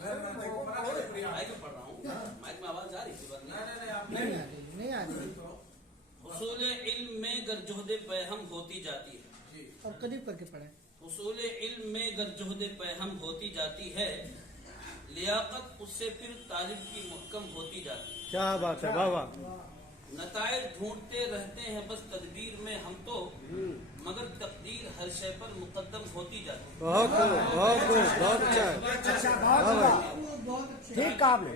पढ़ रहा हूँ, माइक में आवाज आ रही थी? नहीं आ रही। हुसूल इल्म में गरजोहदे पैहम होती जाती है। और करीब करके पढ़े। हुसूल इल्म में गरजोहदे पैहम होती जाती है, लियाकत उससे फिर तालिब की मुहकम होती जाती है। क्या बात है, वाह वाह। नताइज ढूंढते रहते हैं बस तदबीर में हम तो, मगर तकदीर हर शय पर मुकद्दम होती जाती है। बहुत खूब, बहुत खूब, बहुत अच्छा। ठीक काम है।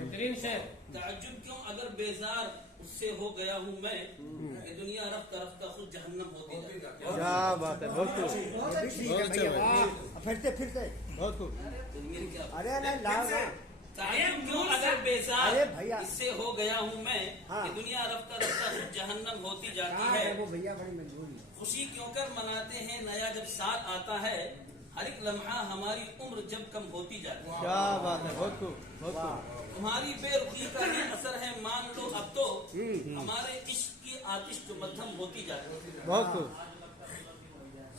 ताज्जुब क्यों अगर बेजार उससे हो गया हूँ मैं, ये दुनिया रफ्ता रफ्ता खुद जहन्नम होती जाती है। क्या बात है, बहुत खूब, बहुत अच्छा भाई, फिर से बहुत खूब। अरे नहीं लाओ ना। ताज्जुब क्यों अगर बेजार अरे भैया। इससे हो गया हूँ मैं, हाँ। ये दुनिया रफ्ता रफ्ता खुद जहन्नम होती जाती है। वो भैया बड़ी मजबूरी है। खुशी क्यों कर मनाते हैं नया जब साल आता है, हर एक लम्हा हमारी उम्र जब कम होती जाती है। क्या बात है, बहुत खूब, बहुत खूब। तुम्हारी बेरुखी का ही असर है मान लो अब तो, हमारे इश्क की आतिश जो मध्यम होती जाती है। बहुत खूब।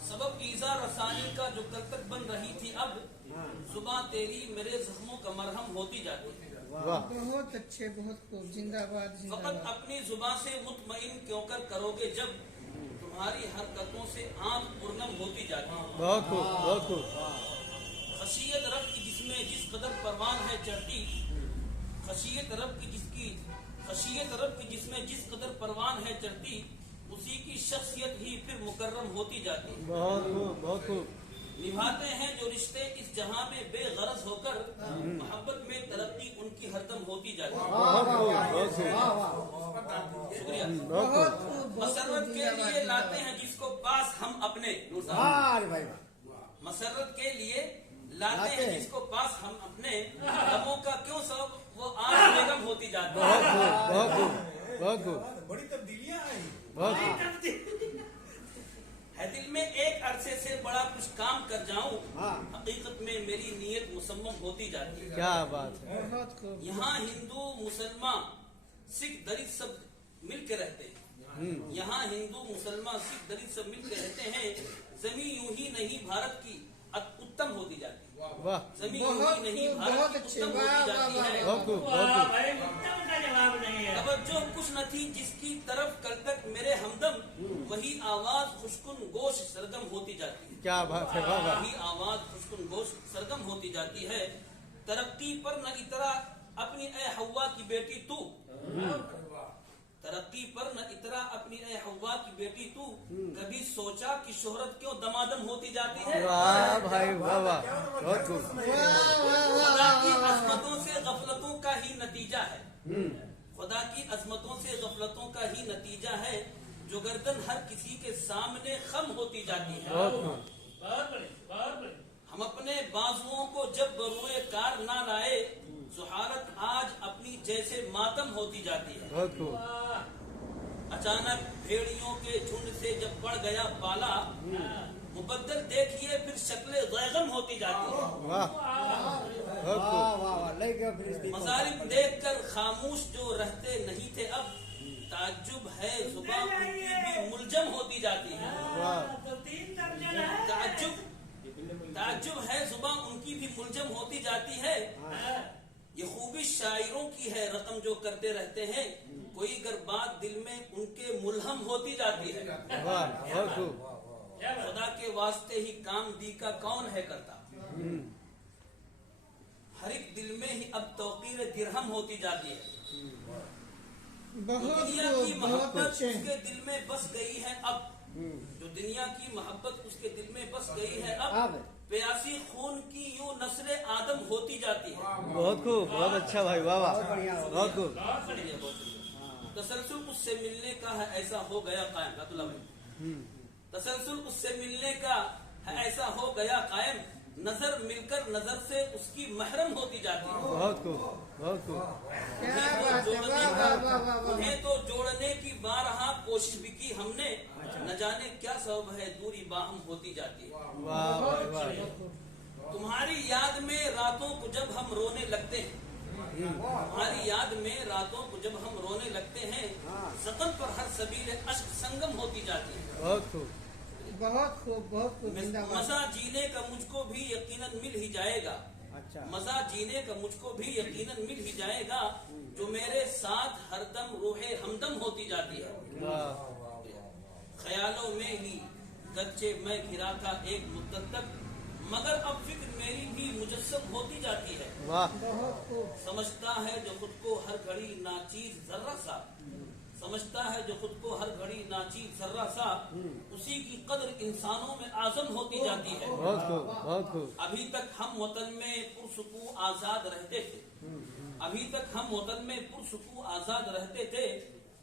सबब ईज़ा रसानी का जो कल तक बन रही थी अब, सुबह तेरी मेरे जख्मों का मरहम होती जाती है। वाह, बहुत अच्छे, बहुत खूब। जिंदाबाद फकत जिंदाबाद। अपनी जुबान से मुतमईन क्यों कर करोगे जब, तुम्हारी हरकतों से आंख पुरनम होती जाती है। बहुत खूब, बहुत खूब। खशियत रब की जिसमें जिस कदर परवान है चढ़ती, खशियत रब की जिसमें जिस कदर परवान है चढ़ती, उसी की शख्सियत ही फिर मुकर्रम होती जाती है। बहुत खूब, बहुत खूब। निभाते हैं जो रिश्ते इस जहां में बेगरज होकर, मोहब्बत में तरक्की उनकी हरदम होती जाती है। बहुत खूब, बहुत खूब, शुक्रिया। बहुत खूब। मसरत के लिए लाते हैं जिसको पास हम अपने, अरे भाई मसरत के लिए लाते हैं जिसको पास हम अपने, गमों का क्यों सब वो आग बेगम होती जाती है। बहुत खूब, बहुत खूब, बहुत खूब, बड़ी तब्दीलियां आई। बहुत खूब। है दिल में एक अरसे से बड़ा कुछ काम कर जाऊं, हकीकत में मेरी नीयत मुसम्मम होती जाती है। क्या बात है, बहुत खूब। यहाँ हिंदू मुसलमान सिख दलित सब मिल के रहते हैं। यहाँ हिंदू मुसलमान सिख दलित सब मिल के रहते हैं। जमीन यूं ही नहीं भारत की उत्तम होती जाती है। वाह, जमीन यूं ही नहीं भारत की उत्तम होती जाती है। बहुत खूब, बहुत खूब। तवज्जो कुछ न थी जिसकी तरफ कल तक मेरे हमदम, वही आवाज खुशकुन गोश सरगम होती जाती है। क्या बात है, वाह वाह। वही आवाज खुशकुन गोश सरगम होती जाती है। तरक्की पर न इतरा अपनी ए हव्वा की बेटी तू, तरक्की पर न इतरा अपनी ए हव्वा की बेटी तू, कभी सोचा कि शोहरत क्यों दमादम होती जाती है। वाह भाई, वाह वाह, बहुत खूब। खुदा की अजमतों से गफलतों का ही नतीजा है, खुदा की अजमतों से गफलतों का ही नतीजा है, जो गर्दन हर किसी के सामने खम होती जाती है। बहुत खूब। हम अपने बाजुओं को जब बरूए कार ना लाए, सुहारत आज अपनी जैसे मातम होती जाती है। बहुत खूब। अचानक भेड़ियों के झुंड से जब पड़ गया पाला, मुबद्दल देखिए फिर शक्ले गैगम होती जाती है। वाह, बहुत खूब। मजालिम देख कर खामोश जो रहते नहीं थे अब, ताज्जुब है जुबान उनकी भी मुलजम होती जाती है। वाह, ताज्जुब है जुबान उनकी भी मुलजम होती जाती है। ये खूबी शायरों की है रकम जो करते रहते हैं, कोई अगर बात दिल में उनके मुलहम होती जाती है। वाह, बहुत खूब। खुदा के वास्ते ही काम दी का कौन है करता, हर एक दिल में ही अब तौकीर दिरहम होती जाती है। दुनिया की मोहब्बत उसके दिल में बस गई है अब, जो दुनिया की मोहब्बत उसके दिल में बस गई है अब, प्यासी खून की यूं नस्ल आदम होती जाती है। बहुत खूब, बहुत अच्छा भाई, वाह वाह, बहुत खूब। तसलसल उससे मिलने का है ऐसा हो गया कायम, रातुल्लाह भाई, तसलसल उससे मिलने का है ऐसा हो गया कायम, नजर मिलकर नजर से उसकी महरम होती जाती है। बहुत खूब, बहुत खूब। उन्हें तो जोड़ने की बारहा कोशिश भी की हमने, न जाने क्या सबब है दूरी बाहम होती जाती है। वाह भाई, वाह। तुम्हारी याद में रातों को जब हम रोने लगते हैं, तुम्हारी याद में रातों को जब हम रोने लगते हैं, ज़ख्म पर हर सबील अश्क संगम होती जाती है। बहुत खूब, बहुत खूब, बहुत खूब। मजा जीने का मुझको भी यकीनन मिल ही जाएगा, अच्छा। मजा जीने का मुझको भी यकीनन मिल ही जाएगा, जो मेरे साथ हरदम रूहे हमदम होती जाती है। वाह ख्यालों में ही गच्चे मैं घिरा था एक मुद्दत तक, मगर अब फिक्र मेरी भी मुजस्सम होती जाती है। वाह बहुत खूब। समझता है जो खुद को हर घड़ी नाचीज जर्रा सा, समझता है जो खुद को हर घड़ी नाचीज जर्रा सा, उसी की कदर इंसानों में आजम होती जाती है। बहुत खूब बहुत खूब। अभी तक हम वतन में पुरसुकून आजाद रहते थे, अभी तक हम वतन में पुरसुकून आजाद रहते थे,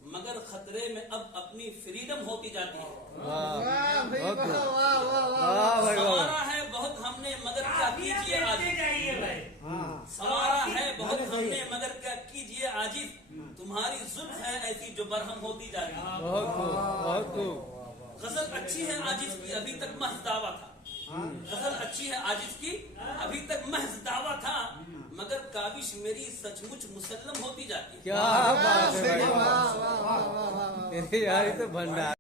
मगर खतरे में अब अपनी फ्रीडम होती जाती है। वाह वाह भाई बहुत वाह खूब। वाह वाह वाह। वाह भाई वाह। संवारा है बहुत हमने मगर क्या कीजिए आजिज, हाँ संवारा है बहुत हमने मगर क्या कीजिए आजिज, तुम्हारी जुल्फ है ऐसी जो बरहम होती जाती है। बहुत खूब बहुत खूब। गजल अच्छी है आजिज की, अभी तक महज दावा था। गजल अच्छी है आजिज की, अभी तक महज दावा था, मगर काबिश मेरी सचमुच मुसल्लम होती जाती है। क्या बात है भाई, वाह वाह वाह वाह वाह। अरे यार ये तो भंडार।